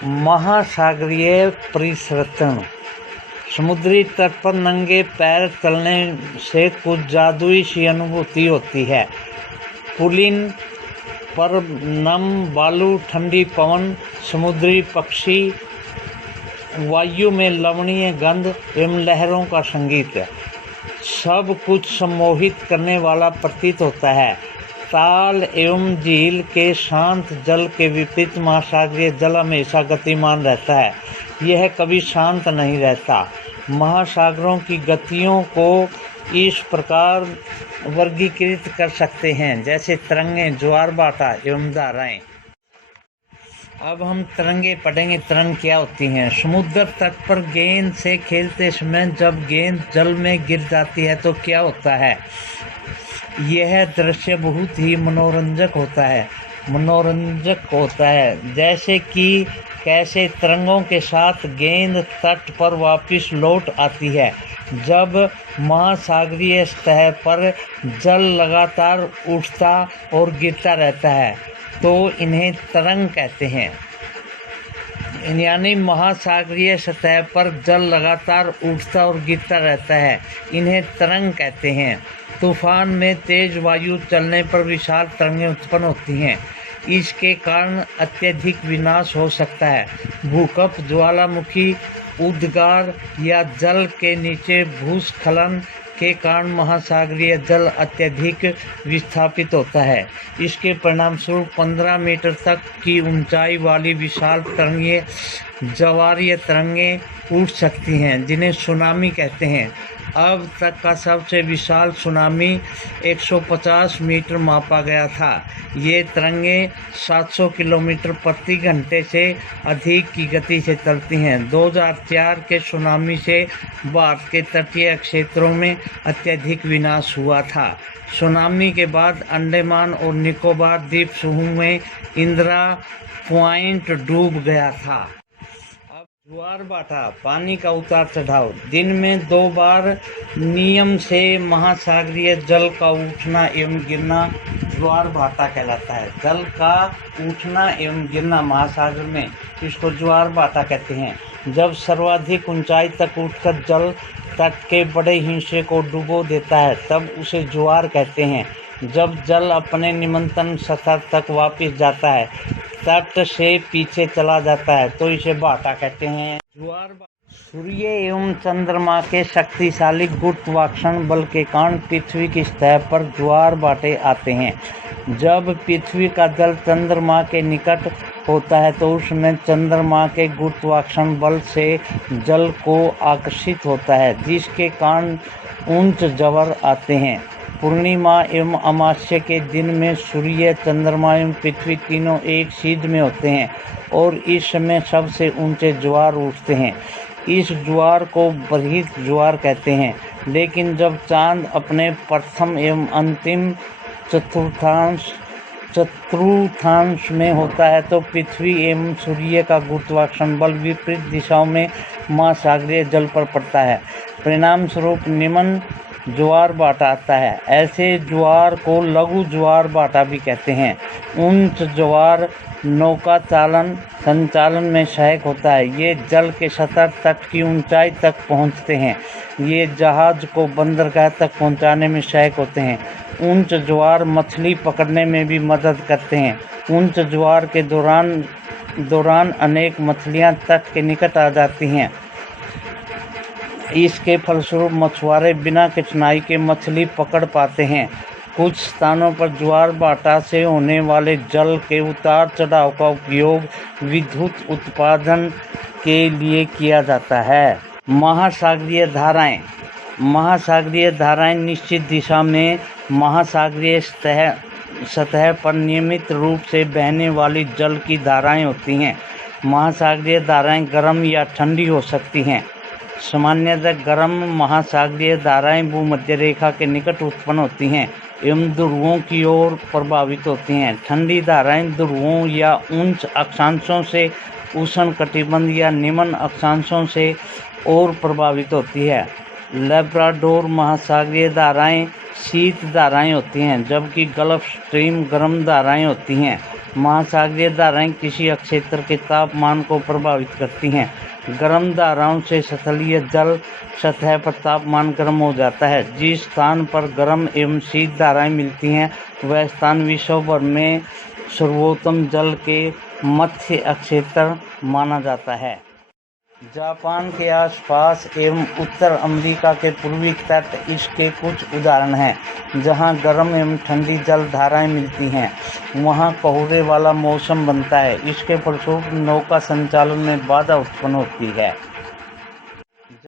महासागरीय परिसंचरण। समुद्री तट पर नंगे पैर चलने से कुछ जादुई सी अनुभूति होती है। पुलिन पर नम बालू, ठंडी पवन, समुद्री पक्षी, वायु में लवणीय गंध एवं लहरों का संगीत, सब कुछ सम्मोहित करने वाला प्रतीत होता है। ताल एवं झील के शांत जल के विपरीत महासागरीय जल हमेशा गतिमान रहता है। यह कभी शांत नहीं रहता। महासागरों की गतियों को इस प्रकार वर्गीकृत कर सकते हैं जैसे तरंगें, ज्वार भाटा एवं धाराएं। अब हम तरंगे पढ़ेंगे। तरंग क्या होती हैं? समुद्र तट पर गेंद से खेलते समय जब गेंद जल में गिर जाती है तो क्या होता है? यह दृश्य बहुत ही मनोरंजक होता है। जैसे कि कैसे तरंगों के साथ गेंद तट पर वापस लौट आती है। जब महासागरीय सतह पर जल लगातार उठता और गिरता रहता है तो इन्हें तरंग कहते हैं। यानी महासागरीय सतह पर जल लगातार उठता और गिरता रहता है, इन्हें तरंग कहते हैं। तूफान में तेज वायु चलने पर विशाल तरंगें उत्पन्न होती हैं। इसके कारण अत्यधिक विनाश हो सकता है। भूकंप, ज्वालामुखी, उद्गार या जल के नीचे भूस्खलन के कारण महासागरीय जल अत्यधिक विस्थापित होता है। इसके परिणामस्वरूप 15 मीटर तक की ऊंचाई वाली विशाल तरंगें, ज्वारीय तरंगें उठ सकती हैं, जिन्हें सुनामी कहते हैं। अब तक का सबसे विशाल सुनामी 150 मीटर मापा गया था। ये तरंगें 700 किलोमीटर प्रति घंटे से अधिक की गति से चलती हैं। 2004 के सुनामी से भारत के तटीय क्षेत्रों में अत्यधिक विनाश हुआ था। सुनामी के बाद अंडमान और निकोबार द्वीप समूह में इंदिरा पॉइंट डूब गया था। ज्वार भाटा, पानी का उतार चढ़ाव। दिन में 2 बार नियम से महासागरीय जल का उठना एवं गिरना ज्वार भाटा कहलाता है। जल का उठना एवं गिरना महासागर में, इसको ज्वार भाटा कहते हैं। जब सर्वाधिक ऊंचाई तक उठकर जल तट के बड़े हिस्से को डुबो देता है तब उसे ज्वार कहते हैं। जब जल अपने निम्नतम स्तर तक वापस जाता है, तट से पीछे चला जाता है तो इसे भाटा कहते हैं। ज्वार सूर्य एवं चंद्रमा के शक्तिशाली गुरुत्वाकर्षण बल के कारण पृथ्वी की सतह पर ज्वार भाटे आते हैं। जब पृथ्वी का जल चंद्रमा के निकट होता है तो उसमें चंद्रमा के गुरुत्वाकर्षण बल से जल को आकर्षित होता है, जिसके कारण उच्च ज्वार आते हैं। पूर्णिमा एवं अमावस्या के दिन में सूर्य, चंद्रमा एवं पृथ्वी तीनों एक सीध में होते हैं और इस समय सबसे ऊंचे ज्वार उठते हैं। इस ज्वार को बृहद ज्वार कहते हैं। लेकिन जब चांद अपने प्रथम एवं अंतिम चतुर्थांश में होता है तो पृथ्वी एवं सूर्य का गुरुत्वाकर्षण बल विपरीत दिशाओं में महासागरीय जल पर पड़ता है। परिणाम स्वरूप निम्न ज्वार भाटा आता है। ऐसे ज्वार को लघु ज्वार भाटा भी कहते हैं। उच्च ज्वार नौका संचालन में सहायक होता है। ये जल के सतह तट की ऊंचाई तक पहुंचते हैं। ये जहाज को बंदरगाह तक पहुंचाने में सहायक होते हैं। उच्च ज्वार मछली पकड़ने में भी मदद करते हैं। उच्च ज्वार के दौरान अनेक मछलियां तट के निकट आ जाती हैं। इसके फलस्वरूप मछुआरे बिना कठिनाई के मछली पकड़ पाते हैं। कुछ स्थानों पर ज्वार भाटा से होने वाले जल के उतार चढ़ाव का उपयोग विद्युत उत्पादन के लिए किया जाता है। महासागरीय धाराएं निश्चित दिशा में महासागरीय सतह पर नियमित रूप से बहने वाली जल की धाराएं होती हैं। महासागरीय धाराएं गर्म या ठंडी हो सकती हैं। सामान्यतः गर्म महासागरीय धाराएं भूमध्य रेखा के निकट उत्पन्न होती हैं एवं ध्रुवों की ओर प्रभावित होती हैं। ठंडी धाराएं ध्रुवों या उच्च अक्षांशों से उष्णकटिबंध या निम्न अक्षांशों से और प्रभावित होती है। लैब्राडोर महासागरीय धाराएं शीत धाराएं होती हैं, जबकि गल्फ स्ट्रीम गर्म धाराएं होती हैं। महासागरीय धाराएं किसी क्षेत्र के तापमान को प्रभावित करती हैं। गर्म धाराओं से स्थलीय जल सतह पर तापमान गर्म हो जाता है। जिस स्थान पर गर्म एवं शीत धाराएं मिलती हैं वह स्थान विश्व भर में सर्वोत्तम जल के मध्य क्षेत्र माना जाता है। जापान के आसपास एवं उत्तर अमेरिका के पूर्वी तट इसके कुछ उदाहरण हैं। जहां गर्म एवं ठंडी जल धाराएं मिलती हैं वहां कोहरे वाला मौसम बनता है। इसके फलस्वरूप नौका संचालन में बाधा उत्पन्न होती है।